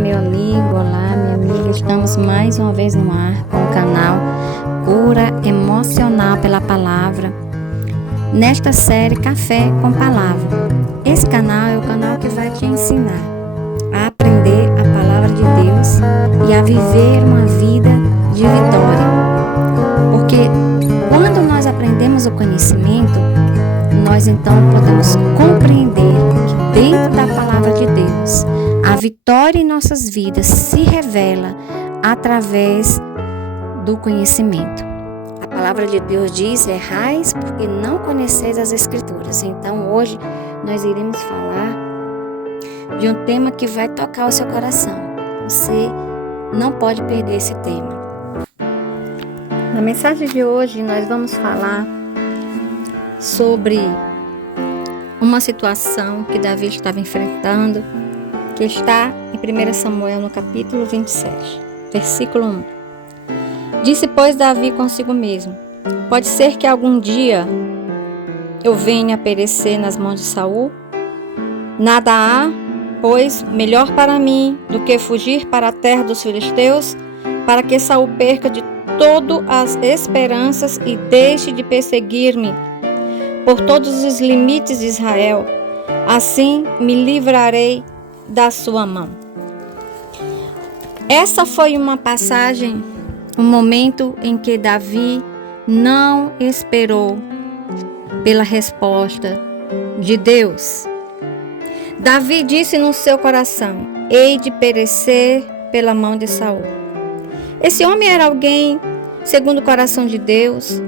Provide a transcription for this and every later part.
meu amigo, olá, minha amiga. Estamos mais uma vez no ar com o canal Cura Emocional pela Palavra, nesta série Café com Palavra. Esse canal é o canal que vai te ensinar a aprender a Palavra de Deus e a viver uma vida de vitória. Porque quando nós aprendemos o conhecimento, nós então podemos compreender que dentro da Palavra de Deus, a vitória em nossas vidas se revela através do conhecimento. A palavra de Deus diz: errais porque não conheceis as Escrituras. Então hoje nós iremos falar de um tema que vai tocar o seu coração. Você não pode perder esse tema. Na mensagem de hoje nós vamos falar sobre uma situação que Davi estava enfrentando, que está em 1 Samuel, no capítulo 27, versículo 1. Disse, pois, Davi consigo mesmo: pode ser que algum dia eu venha a perecer nas mãos de Saul? Nada há, pois, melhor para mim do que fugir para a terra dos filisteus, para que Saul perca de todo as esperanças e deixe de perseguir-me por todos os limites de Israel. Assim me livrarei da sua mão. Essa foi uma passagem, um momento em que Davi não esperou pela resposta de Deus. Davi disse no seu coração: hei de perecer pela mão de Saul. Esse homem era alguém segundo o coração de Deus.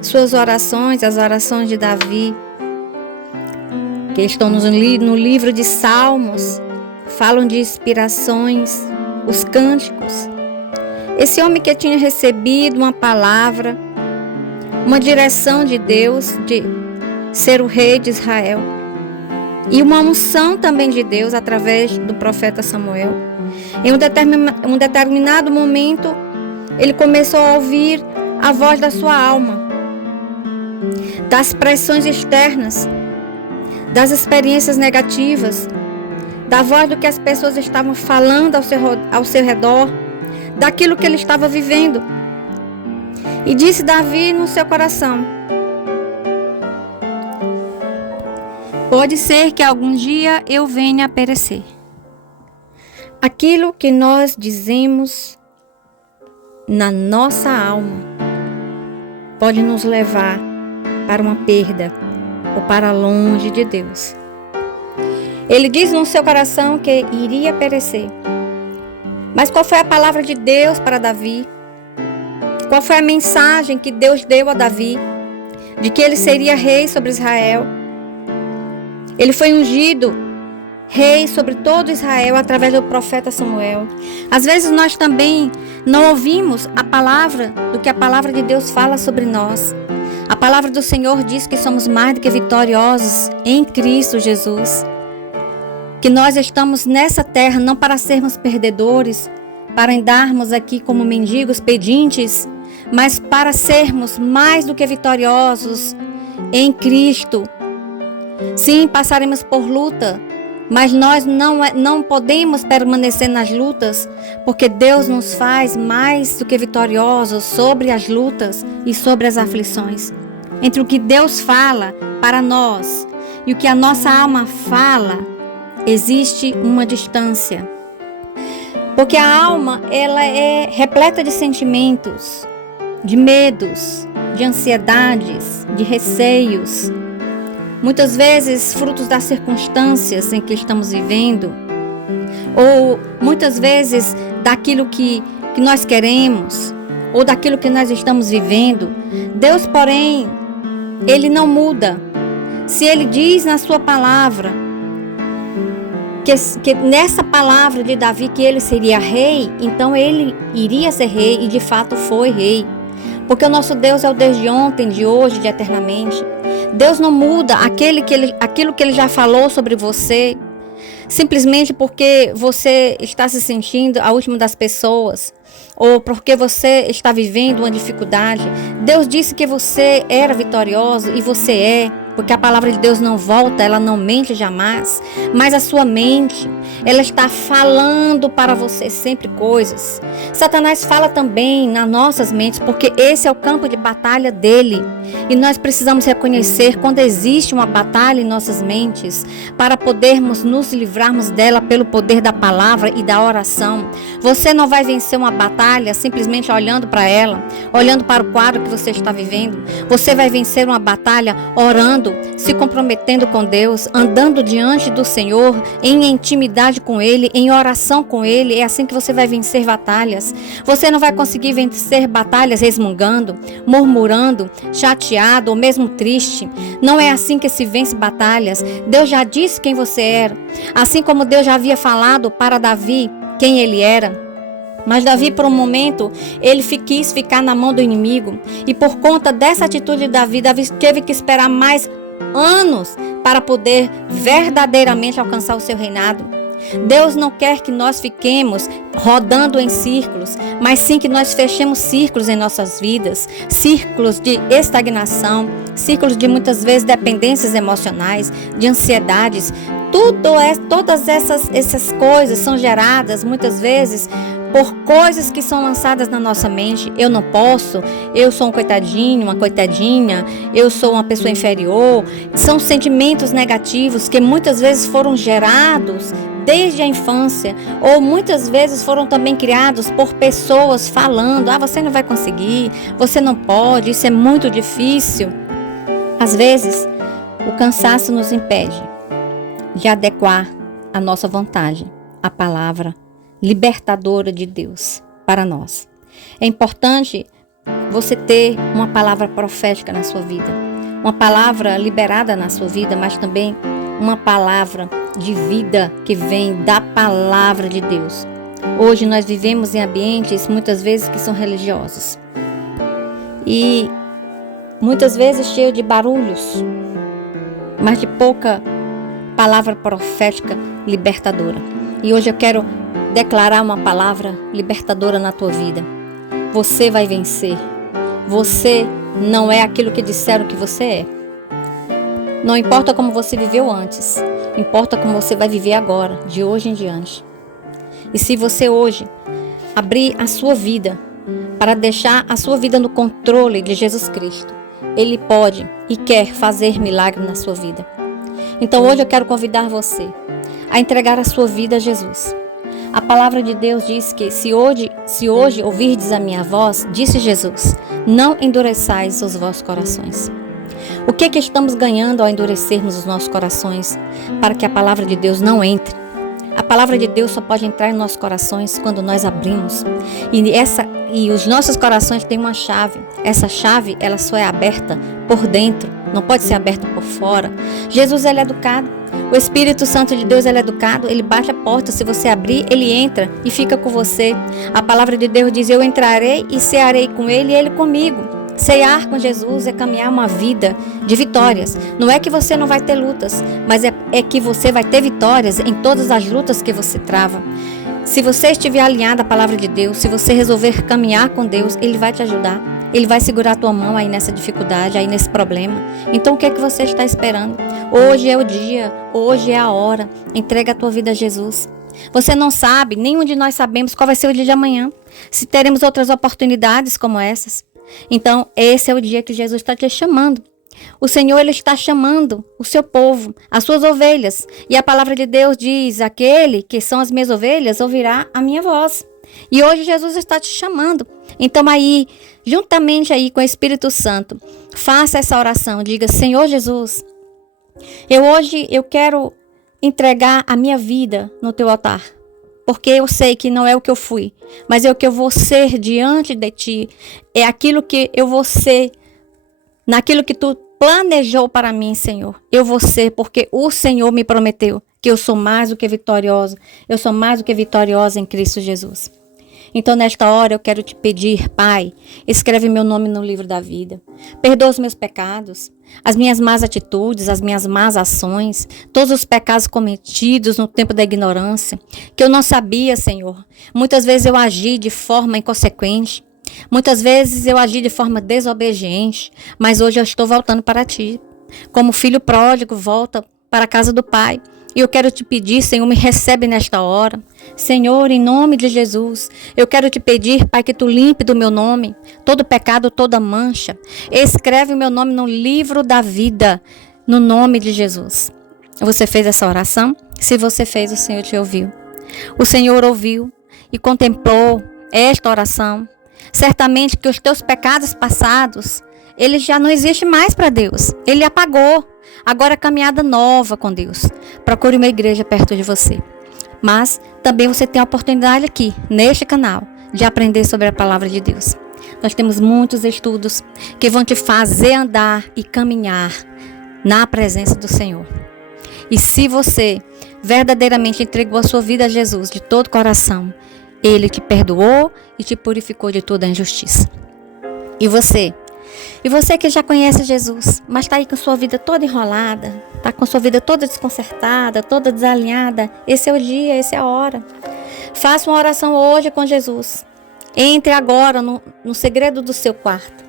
Suas orações, as orações de Davi, que estão no livro de Salmos, falam de inspirações, os cânticos. Esse homem que tinha recebido uma palavra, uma direção de Deus de ser o rei de Israel, e uma unção também de Deus através do profeta Samuel. Em um determinado momento, ele começou a ouvir a voz da sua alma, das pressões externas, das experiências negativas, da voz do que as pessoas estavam falando ao seu redor, daquilo que ele estava vivendo. E disse Davi no seu coração: pode ser que algum dia eu venha a perecer. Aquilo que nós dizemos na nossa alma pode nos levar para uma perda ou para longe de Deus. Ele diz no seu coração que iria perecer. Mas qual foi a palavra de Deus para Davi? Qual foi a mensagem que Deus deu a Davi? De que ele seria rei sobre Israel. Ele foi ungido rei sobre todo Israel através do profeta Samuel. Às vezes nós também não ouvimos a palavra do que a palavra de Deus fala sobre nós. A palavra do Senhor diz que somos mais do que vitoriosos em Cristo Jesus. Que nós estamos nessa terra não para sermos perdedores, para andarmos aqui como mendigos pedintes, mas para sermos mais do que vitoriosos em Cristo. Sim, passaremos por luta, mas nós não podemos permanecer nas lutas, porque Deus nos faz mais do que vitoriosos sobre as lutas e sobre as aflições. Entre o que Deus fala para nós e o que a nossa alma fala, existe uma distância. Porque a alma, ela é repleta de sentimentos, de medos, de ansiedades, de receios. Muitas vezes frutos das circunstâncias em que estamos vivendo, ou muitas vezes daquilo que nós queremos, ou daquilo que nós estamos vivendo. Deus, porém, Ele não muda. Se Ele diz na sua palavra, que nessa palavra de Davi que ele seria rei, então ele iria ser rei, e de fato foi rei. Porque o nosso Deus é o Deus de ontem, de hoje, de eternamente. Deus não muda aquilo que Ele já falou sobre você, simplesmente porque você está se sentindo a última das pessoas, ou porque você está vivendo uma dificuldade. Deus disse que você era vitorioso, e você é, porque a palavra de Deus não volta, ela não mente jamais, mas a sua mente, ela está falando para você sempre coisas. Satanás fala também nas nossas mentes, porque esse é o campo de batalha dele. E nós precisamos reconhecer quando existe uma batalha em nossas mentes, para podermos nos livrarmos dela pelo poder da palavra e da oração. Você não vai vencer uma batalha simplesmente olhando para ela, olhando para o quadro que você está vivendo. Você vai vencer uma batalha orando, se comprometendo com Deus, andando diante do Senhor, em intimidade com Ele, em oração com Ele. É assim que você vai vencer batalhas. Você não vai conseguir vencer batalhas resmungando, murmurando, chateado ou mesmo triste. Não é assim que se vence batalhas. Deus já disse quem você era. Assim como Deus já havia falado para Davi quem ele era. Mas Davi, por um momento, ele quis ficar na mão do inimigo. E por conta dessa atitude de Davi teve que esperar mais anos para poder verdadeiramente alcançar o seu reinado. Deus não quer que nós fiquemos rodando em círculos, mas sim que nós fechemos círculos em nossas vidas, círculos de estagnação, círculos de muitas vezes dependências emocionais, de ansiedades. Todas essas coisas são geradas muitas vezes por coisas que são lançadas na nossa mente. Eu não posso, eu sou um coitadinho, uma coitadinha, eu sou uma pessoa inferior. São sentimentos negativos que muitas vezes foram gerados desde a infância, ou muitas vezes foram também criados por pessoas falando: você não vai conseguir, você não pode, isso é muito difícil. Às vezes, o cansaço nos impede de adequar a nossa vontade à palavra libertadora de Deus para nós. É importante você ter uma palavra profética na sua vida, uma palavra liberada na sua vida, mas também uma palavra de vida que vem da palavra de Deus. Hoje nós vivemos em ambientes muitas vezes que são religiosos e muitas vezes cheio de barulhos, mas de pouca palavra profética libertadora. E hoje eu quero declarar uma palavra libertadora na tua vida. Você vai vencer. Você não é aquilo que disseram que você é. Não importa como você viveu antes, importa como você vai viver agora, de hoje em diante. E se você hoje abrir a sua vida para deixar a sua vida no controle de Jesus Cristo, Ele pode e quer fazer milagre na sua vida. Então hoje eu quero convidar você a entregar a sua vida a Jesus. A palavra de Deus diz que se hoje ouvirdes a minha voz, disse Jesus, não endureçais os vossos corações. O que estamos ganhando ao endurecermos os nossos corações para que a palavra de Deus não entre? A palavra de Deus só pode entrar em nossos corações quando nós abrimos. E os nossos corações têm uma chave. Essa chave, ela só é aberta por dentro, não pode ser aberta por fora. Jesus, ele é educado. O Espírito Santo de Deus, ele é educado. Ele bate a porta. Se você abrir, ele entra e fica com você. A palavra de Deus diz: eu entrarei e cearei com ele e ele comigo. Cear com Jesus é caminhar uma vida de vitórias. Não é que você não vai ter lutas, mas é que você vai ter vitórias em todas as lutas que você trava. Se você estiver alinhado à palavra de Deus, se você resolver caminhar com Deus, Ele vai te ajudar. Ele vai segurar a tua mão aí nessa dificuldade, aí nesse problema. Então o que é que você está esperando? Hoje é o dia, hoje é a hora. Entrega a tua vida a Jesus. Você não sabe, nenhum de nós sabemos qual vai ser o dia de amanhã. Se teremos outras oportunidades como essas. Então, esse é o dia que Jesus está te chamando. O Senhor, Ele está chamando o seu povo, as suas ovelhas. E a palavra de Deus diz: aquele que são as minhas ovelhas ouvirá a minha voz. E hoje Jesus está te chamando. Então aí, juntamente aí com o Espírito Santo, faça essa oração. Diga: Senhor Jesus, hoje eu quero entregar a minha vida no teu altar. Porque eu sei que não é o que eu fui, mas é o que eu vou ser diante de ti. É aquilo que eu vou ser, naquilo que tu planejou para mim, Senhor. Eu vou ser, porque o Senhor me prometeu que eu sou mais do que vitoriosa. Eu sou mais do que vitoriosa em Cristo Jesus. Então, nesta hora, eu quero te pedir, Pai, escreve meu nome no livro da vida. Perdoa os meus pecados, as minhas más atitudes, as minhas más ações, todos os pecados cometidos no tempo da ignorância, que eu não sabia, Senhor. Muitas vezes eu agi de forma inconsequente, muitas vezes eu agi de forma desobediente, mas hoje eu estou voltando para Ti. como filho pródigo, volta para a casa do Pai. E eu quero te pedir, Senhor, me recebe nesta hora. Senhor, em nome de Jesus, eu quero te pedir, Pai, que tu limpe do meu nome todo pecado, toda mancha. Escreve o meu nome no livro da vida, no nome de Jesus. Você fez essa oração? Se você fez, o Senhor te ouviu. O Senhor ouviu e contemplou esta oração. Certamente que os teus pecados passados, ele já não existe mais para Deus. Ele apagou. Agora caminhada nova com Deus. Procure uma igreja perto de você. Mas também você tem a oportunidade aqui, neste canal, de aprender sobre a palavra de Deus. Nós temos muitos estudos que vão te fazer andar e caminhar na presença do Senhor. E se você verdadeiramente entregou a sua vida a Jesus de todo o coração, Ele te perdoou e te purificou de toda a injustiça. E você que já conhece Jesus, mas está aí com sua vida toda enrolada, está com sua vida toda desconcertada, toda desalinhada, esse é o dia, essa é a hora. Faça uma oração hoje com Jesus. Entre agora no segredo do seu quarto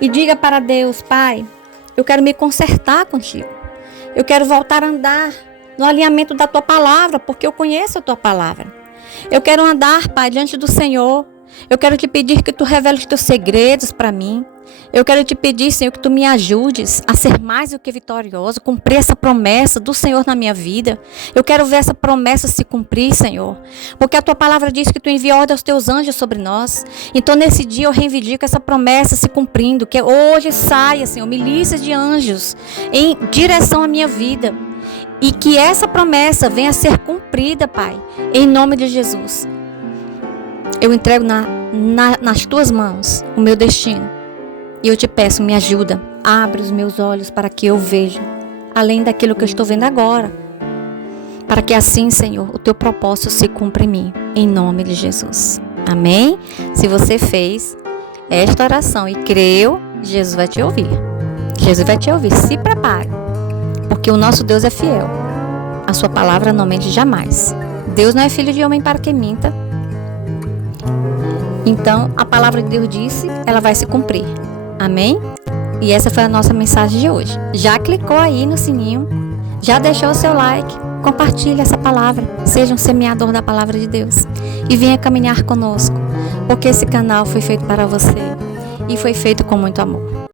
e diga para Deus: Pai, eu quero me consertar contigo. Eu quero voltar a andar no alinhamento da tua palavra, porque eu conheço a tua palavra. Eu quero andar, Pai, diante do Senhor. Eu quero te pedir que tu revele os teus segredos para mim. Eu quero te pedir, Senhor, que tu me ajudes a ser mais do que vitorioso, cumprir essa promessa do Senhor na minha vida. Eu quero ver essa promessa se cumprir, Senhor, porque a tua palavra diz que tu envia ordem aos teus anjos sobre nós. Então nesse dia eu reivindico essa promessa se cumprindo, que hoje saia, Senhor, milícias de anjos em direção à minha vida. E que essa promessa venha a ser cumprida, Pai, em nome de Jesus. Eu entrego nas tuas mãos o meu destino. E eu te peço, me ajuda. Abre os meus olhos para que eu veja além daquilo que eu estou vendo agora. Para que assim, Senhor, o teu propósito se cumpra em mim. Em nome de Jesus. Amém? Se você fez esta oração e creu, Jesus vai te ouvir. Jesus vai te ouvir. Se prepare. Porque o nosso Deus é fiel. A sua palavra não mente jamais. Deus não é filho de homem para que minta. Então, a palavra de Deus disse, ela vai se cumprir. Amém? E essa foi a nossa mensagem de hoje. Já clicou aí no sininho? Já deixou o seu like? Compartilhe essa palavra. Seja um semeador da palavra de Deus. E venha caminhar conosco. Porque esse canal foi feito para você. E foi feito com muito amor.